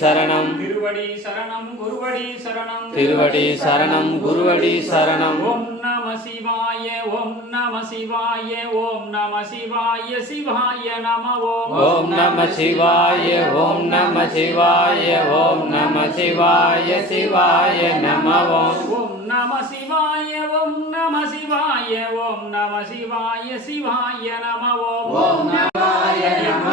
சரணம் திருவடி சரணம் குருவடி சரணம் திருவடி சரணம் குருவடி சரணம் ஓம் நம சிவாய ஓம் நம சிவாய ஓம் நம சிவாய சிவாய நம ஓம் நம சிவாய ஓம் நம சிவாய ஓம் நம சிவாய சிவாய நம ஓம் நம சிவாய ஓம் நம சிவாய ஓம் நம சிவாய சிவாய நம ஓம் நமவாய நம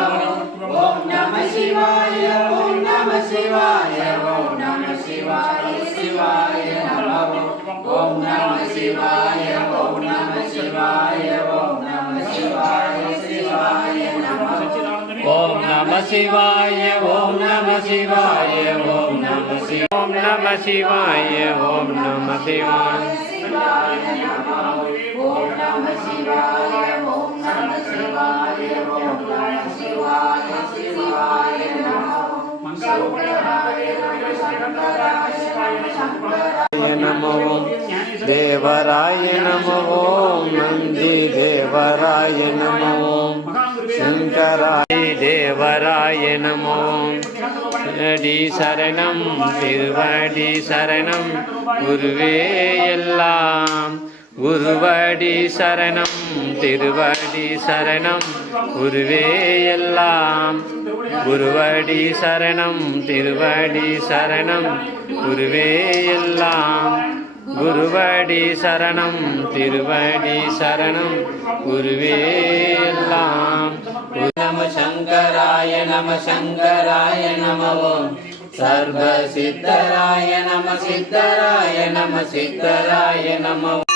ஓம் நம சிவாய ஓம் நம சிவாய ஓம் நம சிவாய சிவாய நம ஓம் நம சிவாய ஓம் நம சிவாய ஓம் நம சிவாய சிவாய நம ஓம் நம சிவாய ஓம் நம சிவாய ஓம் நம சிவாய ஓம் நம சிவாய ஓம் நம சிவாய ஓம் நம சிவாய ஓம் நம சிவாய சிவாய நம நமோ தேவராய நமோ நந்தி தேவராய நமோ சங்கராய தேவராய நமோ அடி சரணம் திருவடி சரணம் குருவே எல்லாம் குருவடி சரணம் திருவடி சரணம் குருவே எல்லாம் குருவடி சரணம் திருவடி சரணம் குருவே எல்லாம் குருவடி சரணம் திருவடி சரணம் குருவே எல்லாம் நம சங்கராய நம சங்கராய நம ஓம் சர்வ சித்தராய நம சித்தராய நம சித்தராய நம